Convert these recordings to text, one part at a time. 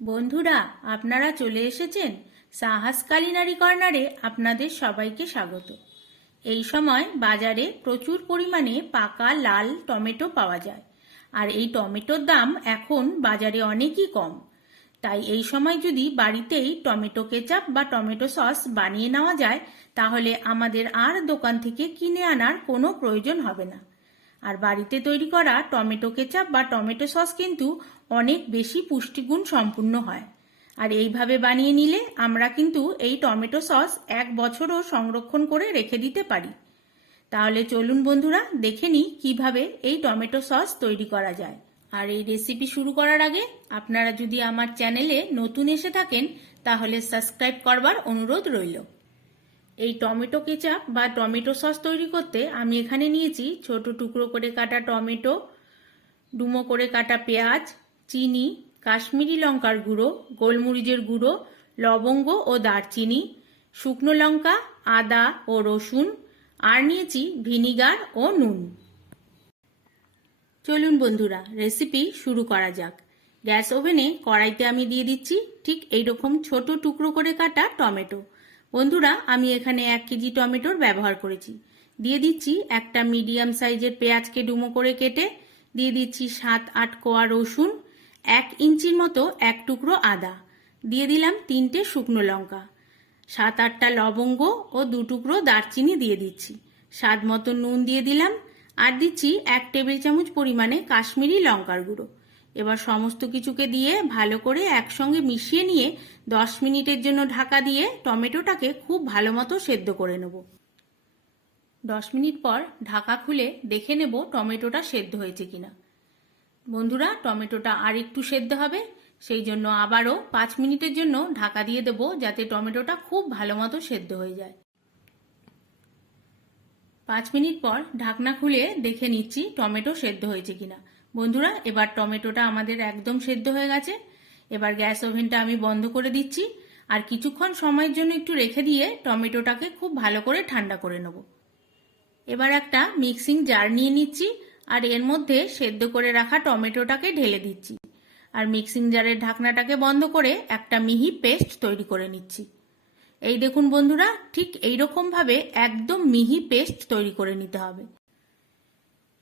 বন্ধুরা, আপনারা চলে এসেছেন সাহাস কালিনারি কর্নারে আপনাদের সবাইকে স্বাগত। এই সময় বাজারে প্রচুর পরিমাণে পাকা লাল টমেটো পাওয়া যায়, আর এই টমেটোর দাম এখন বাজারে অনেকই কম। তাই এই সময় যদি বাড়িতেই টমেটো কেচাপ বা টমেটো সস বানিয়ে নেওয়া যায়, তাহলে আমাদের আর দোকান থেকে কিনে আনার কোনো প্রয়োজন হবে না। আর বাড়িতে তৈরি করা টমেটো কেচাপ বা টমেটো সস কিন্তু অনেক বেশি পুষ্টিগুণ সম্পূর্ণ হয়। আর এইভাবে বানিয়ে নিলে আমরা কিন্তু এই টমেটো সস এক বছরও সংরক্ষণ করে রেখে দিতে পারি। তাহলে চলুন বন্ধুরা, দেখে নিই কীভাবে এই টমেটো সস তৈরি করা যায়। আর এই রেসিপি শুরু করার আগে আপনারা যদি আমার চ্যানেলে নতুন এসে থাকেন, তাহলে সাবস্ক্রাইব করবার অনুরোধ রইল। এই টমেটো কেচাপ বা টমেটো সস তৈরি করতে আমি এখানে নিয়েছি ছোট টুকরো করে কাটা টমেটো, ডুমো করে কাটা পেঁয়াজ, চিনি, কাশ্মীরি লঙ্কার গুঁড়ো, গোলমরিচের গুঁড়ো, লবঙ্গ ও দারচিনি, শুকনো লঙ্কা, আদা ও রসুন, আর নিয়েছি ভিনিগার ও নুন। চলুন বন্ধুরা রেসিপি শুরু করা যাক। গ্যাস ওভেনে কড়াইতে আমি দিয়ে দিচ্ছি ঠিক এইরকম ছোট টুকরো করে কাটা টমেটো। বন্ধুরা, আমি এখানে এক কেজি টমেটোর ব্যবহার করেছি। দিয়ে দিচ্ছি একটা মিডিয়াম সাইজের পেঁয়াজকে ডুমো করে কেটে, দিয়ে দিচ্ছি সাত, আট কোয়া রসুন, এক ইঞ্চির মতো এক টুকরো আদা, দিয়ে দিলাম তিনটে শুকনো লঙ্কা, সাত, আটটা লবঙ্গ ও দু টুকরো দারচিনি দিয়ে দিচ্ছি। স্বাদ মতো নুন দিয়ে দিলাম, আর দিচ্ছি এক টেবিল চামচ পরিমাণে কাশ্মীরি লঙ্কার গুঁড়ো। এবার সমস্ত কিছুকে দিয়ে ভালো করে একসঙ্গে মিশিয়ে নিয়ে দশ মিনিটের জন্য ঢাকা দিয়ে টমেটোটাকে খুব ভালো মতো সেদ্ধ করে নেব। দশ মিনিট পর ঢাকা খুলে দেখে নেব টমেটোটা সেদ্ধ হয়েছে কিনা। বন্ধুরা, টমেটোটা আর একটু সেদ্ধ হবে, সেই জন্য আবারও পাঁচ মিনিটের জন্য ঢাকা দিয়ে দেবো যাতে টমেটোটা খুব ভালো মতো সেদ্ধ হয়ে যায়। পাঁচ মিনিট পর ঢাকনা খুলে দেখে নিচ্ছি টমেটো সেদ্ধ হয়েছে কিনা। বন্ধুরা, এবার টমেটোটা আমাদের একদম সেদ্ধ হয়ে গেছে। এবার গ্যাস ওভেনটা আমি বন্ধ করে দিচ্ছি। আর কিছুক্ষণ সময়ের জন্য একটু রেখে দিয়ে টমেটোটাকে খুব ভালো করে ঠান্ডা করে নেব। এবার একটা মিক্সিং জার নিয়ে নিচ্ছি আর এর মধ্যে সেদ্ধ করে রাখা টমেটোটাকে ঢেলে দিচ্ছি। আর মিক্সিং জারের ঢাকনাটাকে বন্ধ করে একটা মিহি পেস্ট তৈরি করে নিচ্ছি। এই দেখুন বন্ধুরা, ঠিক এইরকমভাবে একদম মিহি পেস্ট তৈরি করে নিতে হবে।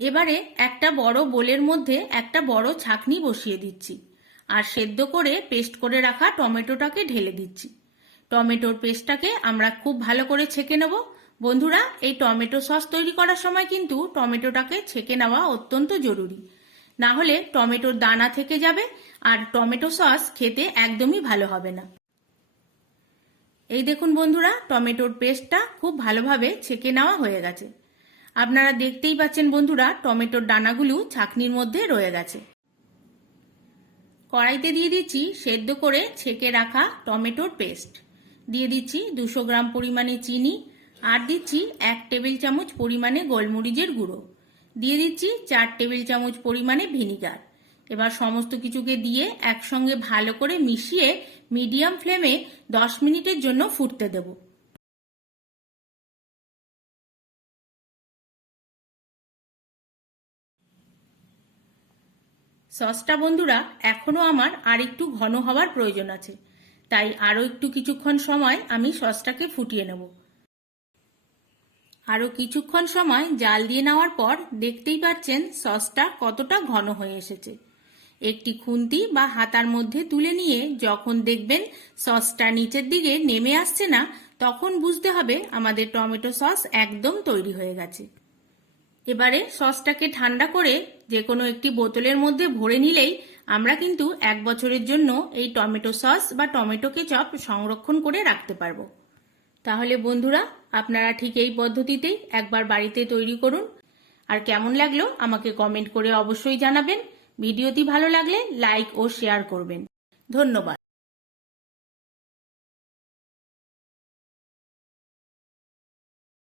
এবারে একটা বড় বোলের মধ্যে একটা বড় ছাকনি বসিয়ে দিচ্ছি। আর সেদ্ধ করে পেস্ট করে রাখা টমেটোটাকে ঢেলে দিচ্ছি। টমেটোর পেস্টটাকে আমরা খুব ভালো করে ছেঁকে নেব। বন্ধুরা, এই টমেটো সস তৈরি করার সময় কিন্তু টমেটোটাকে ছেঁকে নেওয়া অত্যন্ত জরুরি। না হলে টমেটোর দানা থেকে যাবে আর টমেটো সস খেতে একদমই ভালো হবে না। এই দেখুন বন্ধুরা, টমেটোর পেস্টটা খুব ভালোভাবে ছেঁকে নেওয়া হয়ে গেছে। আপনারা দেখতেই পাচ্ছেন বন্ধুরা, টমেটোর দানাগুলো ছাকনির মধ্যে রয়ে গেছে। কড়াইতে দিয়ে দিচ্ছি সেদ্ধ করে ছেঁকে রাখা টমেটোর পেস্ট। দিয়ে দিচ্ছি দুশো গ্রাম পরিমাণে চিনি আর দিচ্ছি এক টেবিল চামচ পরিমাণে গোলমরিচের গুঁড়ো। দিয়ে দিচ্ছি চার টেবিল চামচ পরিমাণে ভিনিগার। এবার সমস্ত কিছুকে দিয়ে একসঙ্গে ভালো করে মিশিয়ে মিডিয়াম ফ্লেমে দশ মিনিটের জন্য ফুটতে দেব। সসটা বন্ধুরা, এখনও আমার আর একটু ঘন হওয়ার প্রয়োজন আছে। তাই আরও একটু কিছুক্ষণ সময় আমি সসটাকে ফুটিয়ে নেব। আরও কিছুক্ষণ সময় জাল দিয়ে নেওয়ার পর দেখতেই পাচ্ছেন সসটা কতটা ঘন হয়ে এসেছে। একটি খুন্তি বা হাতার মধ্যে তুলে নিয়ে যখন দেখবেন সসটা নিচের দিকে নেমে আসছে না, তখন বুঝতে হবে আমাদের টমেটো সস একদম তৈরি হয়ে গেছে। এবারে সসটাকে ঠান্ডা করে যে কোনো একটি বোতলের মধ্যে ভরে নিলেই আমরা কিন্তু এক বছরের জন্য এই টমেটো সস বা টমেটো কেচপ সংরক্ষণ করে রাখতে পারব। তাহলে বন্ধুরা, আপনারা ঠিক এই পদ্ধতিতেই একবার বাড়িতে তৈরি করুন। আর কেমন লাগল আমাকে কমেন্ট করে অবশ্যই জানাবেন। ভিডিওটি ভালো লাগলে লাইক ও শেয়ার করবেন। ধন্যবাদ।